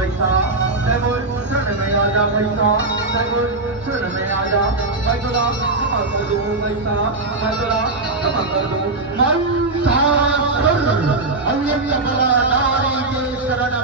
पैसा जयपुर शरण में आजा पैसा जयपुर शरण में आजा मैं तुला क्षमा कर दूं पैसा मैं तुला क्षमा कर दूं महिषासुर अव्यक्त बल नारी के शरण